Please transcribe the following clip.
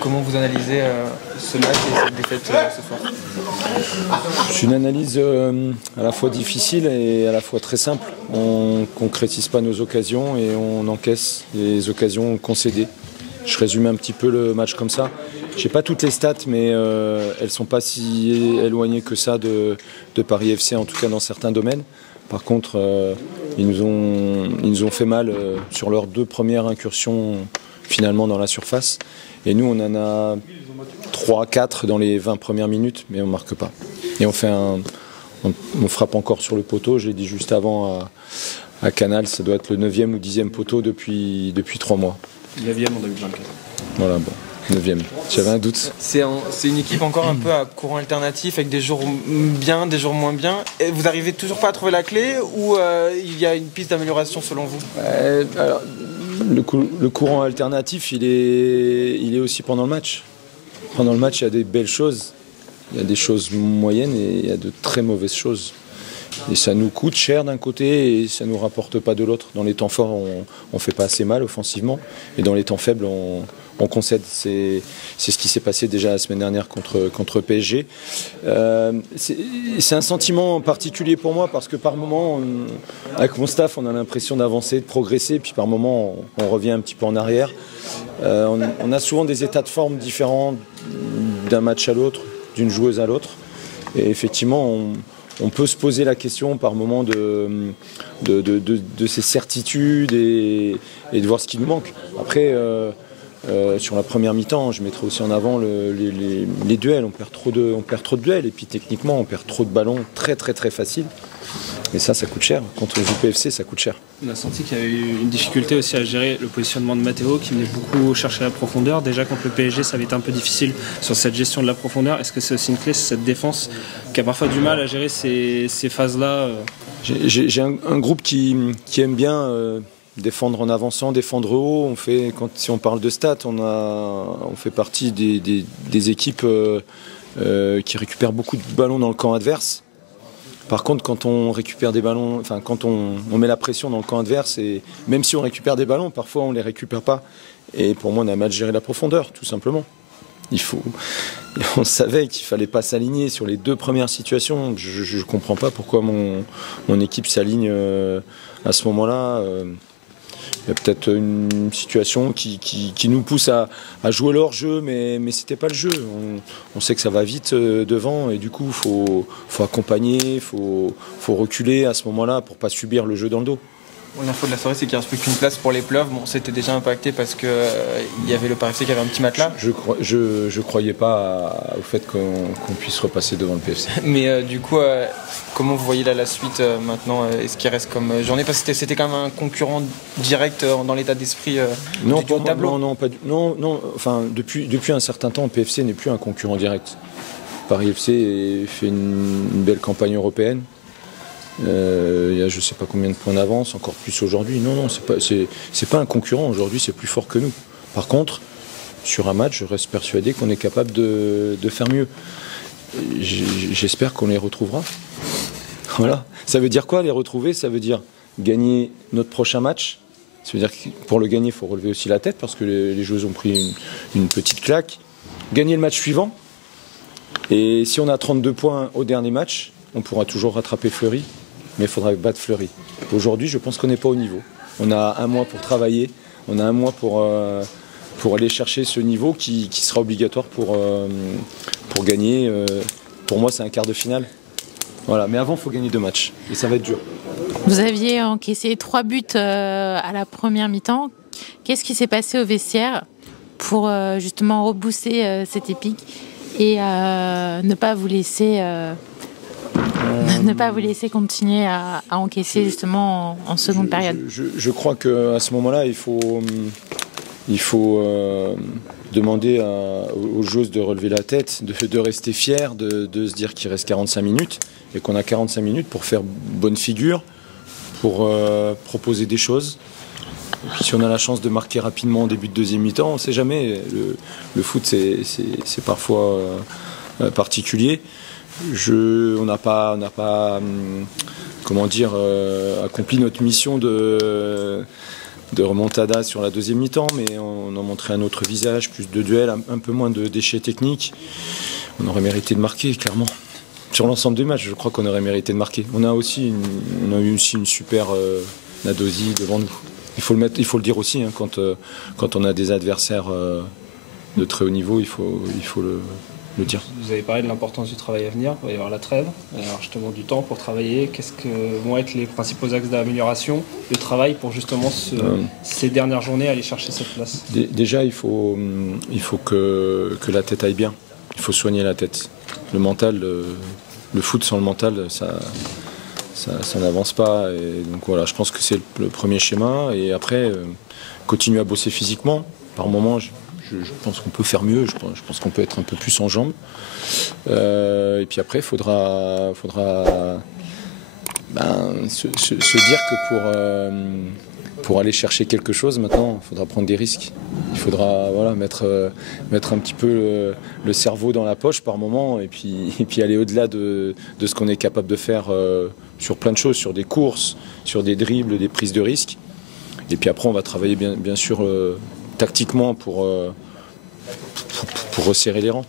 Comment vous analysez ce match et cette défaite ce soir? C'est une analyse à la fois difficile et à la fois très simple. On ne concrétise pas nos occasions et on encaisse les occasions concédées. Je résume un petit peu le match comme ça. Je n'ai pas toutes les stats, mais elles ne sont pas si éloignées que ça de Paris FC, en tout cas dans certains domaines. Par contre, ils nous ont fait mal sur leurs 2 premières incursions finalement dans la surface. Et nous, on en a 3-4 dans les 20 premières minutes, mais on ne marque pas. Et on frappe encore sur le poteau. Je l'ai dit juste avant à Canal, ça doit être le 9e ou 10e poteau depuis 3 mois. 9e en 2024. Voilà, bon. 9e. J'avais un doute. C'est une équipe encore un peu à courant alternatif avec des jours bien, des jours moins bien. Et vous arrivez toujours pas à trouver la clé ou il y a une piste d'amélioration selon vous? Alors, le courant alternatif, il est aussi pendant le match. Pendant le match, il y a des belles choses. Il y a des choses moyennes et il y a de très mauvaises choses. Et ça nous coûte cher d'un côté et ça ne nous rapporte pas de l'autre. Dans les temps forts, on ne fait pas assez mal offensivement. Et dans les temps faibles, on concède. C'est ce qui s'est passé déjà la semaine dernière contre PSG. C'est un sentiment particulier pour moi parce que par moments, avec mon staff, on a l'impression d'avancer, de progresser. Puis par moments, on revient un petit peu en arrière. On a souvent des états de forme différents d'un match à l'autre, d'une joueuse à l'autre. Et effectivement, on peut se poser la question par moment de ces certitudes et de voir ce qui nous manque. Après, sur la première mi-temps, je mettrai aussi en avant les duels. On perd trop de duels et puis techniquement, on perd trop de ballons très très très faciles. Et ça coûte cher. Contre le JPFC, ça coûte cher. On a senti qu'il y avait eu une difficulté aussi à gérer le positionnement de Matteo, qui venait beaucoup chercher la profondeur. Déjà contre le PSG, ça avait été un peu difficile sur cette gestion de la profondeur. Est-ce que c'est aussi une clé, cette défense qui a parfois du mal à gérer ces phases-là? J'ai un groupe qui aime bien défendre en avançant, défendre haut. Si on parle de stats, on fait partie des équipes qui récupèrent beaucoup de ballons dans le camp adverse. Par contre, quand on récupère des ballons, enfin quand on met la pression dans le camp adverse, et même si on récupère des ballons, parfois on ne les récupère pas. Et pour moi, on a mal géré la profondeur, tout simplement. On savait qu'il ne fallait pas s'aligner sur les 2 premières situations. Je ne comprends pas pourquoi mon équipe s'aligne à ce moment-là. Il y a peut-être une situation qui nous pousse à jouer leur jeu, mais ce n'était pas le jeu. On sait que ça va vite devant et du coup, il faut accompagner, il faut reculer à ce moment-là pour ne pas subir le jeu dans le dos. Bon, l'info de la soirée, c'est qu'il ne reste plus qu'une place pour les playoffs. Bon, c'était déjà impacté parce qu'il y avait le Paris FC qui avait un petit matelas. Je croyais pas au fait qu'on puisse repasser devant le PFC. Mais du coup, comment vous voyez là la suite maintenant? Est-ce qu'il reste comme journée? Parce que c'était quand même un concurrent direct dans l'état d'esprit non, du tableau. Non. Enfin, depuis un certain temps, le PFC n'est plus un concurrent direct. Paris FC fait une belle campagne européenne. Il y a je ne sais pas combien de points d'avance, encore plus aujourd'hui. Non, c'est pas un concurrent aujourd'hui, c'est plus fort que nous. Par contre, sur un match, je reste persuadé qu'on est capable de faire mieux. J'espère qu'on les retrouvera. Voilà. Ça veut dire quoi, les retrouver? Ça veut dire gagner notre prochain match. Ça veut dire que pour le gagner, il faut relever aussi la tête parce que les joueurs ont pris une petite claque. Gagner le match suivant. Et si on a 32 points au dernier match, on pourra toujours rattraper Fleury. Mais il faudra battre Fleury. Aujourd'hui, je pense qu'on n'est pas au niveau. On a un mois pour travailler, on a un mois pour aller chercher ce niveau qui sera obligatoire pour gagner. Pour moi, c'est un quart de finale. Voilà. Mais avant, il faut gagner 2 matchs. Et ça va être dur. Vous aviez encaissé 3 buts à la première mi-temps. Qu'est-ce qui s'est passé au vestiaire pour justement rebooster cette épique et ne pas vous laisser... ne pas vous laisser continuer à encaisser justement en seconde période. Je crois qu'à ce moment-là, il faut demander aux joueuses de relever la tête, de rester fiers, de se dire qu'il reste 45 minutes et qu'on a 45 minutes pour faire bonne figure, pour proposer des choses. Et puis si on a la chance de marquer rapidement au début de deuxième mi-temps, on ne sait jamais. Le foot, c'est parfois particulier. On n'a pas accompli notre mission de de remontada sur la deuxième mi-temps, mais on a montré un autre visage, plus de duels, un peu moins de déchets techniques. On aurait mérité de marquer, clairement. Sur l'ensemble des matchs, je crois qu'on aurait mérité de marquer. On a eu aussi une super Nadosi devant nous. Il faut le dire aussi, hein, quand on a des adversaires de très haut niveau, il faut le dire. Vous avez parlé de l'importance du travail à venir, il va y avoir la trêve, il va y avoir justement du temps pour travailler. Qu'est-ce que vont être les principaux axes d'amélioration, de travail pour justement ces dernières journées aller chercher cette place? Déjà, il faut que la tête aille bien. Il faut soigner la tête. Le mental, le foot sans le mental, ça n'avance pas. Et donc voilà, je pense que c'est le premier schéma. Et après, continuer à bosser physiquement. Par moments, je pense qu'on peut faire mieux. Je pense qu'on peut être un peu plus en jambes. Et puis après, il faudra se dire que pour aller chercher quelque chose, maintenant, il faudra prendre des risques. Il faudra mettre un petit peu le cerveau dans la poche par moment et puis aller au-delà de ce qu'on est capable de faire sur plein de choses, sur des courses, sur des dribbles, des prises de risques. Et puis après, on va travailler bien sûr tactiquement pour resserrer les rangs.